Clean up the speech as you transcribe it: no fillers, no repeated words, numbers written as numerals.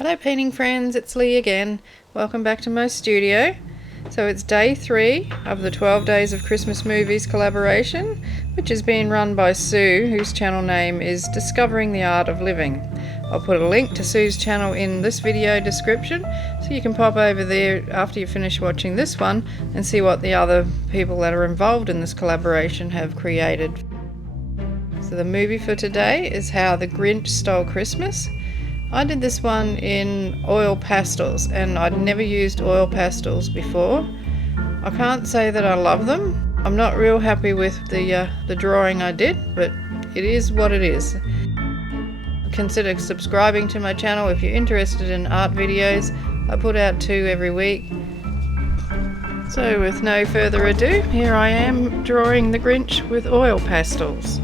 Hello painting friends, it's Leigh again. Welcome back to my studio. So it's day 3 of the 12 Days of Christmas Movies collaboration, which is being run by Sue, whose channel name is Discovering the Art of Living. I'll put a link to Sue's channel in this video description, so you can pop over there after you finish watching this one and see what the other people that are involved in this collaboration have created. So the movie for today is How the Grinch Stole Christmas. I did this one in oil pastels, and I'd never used oil pastels before. I can't say that I love them. I'm not real happy with the drawing I did, but it is what it is. Consider subscribing to my channel if you're interested in art videos. I put out 2 every week. So with no further ado, here I am drawing the Grinch with oil pastels.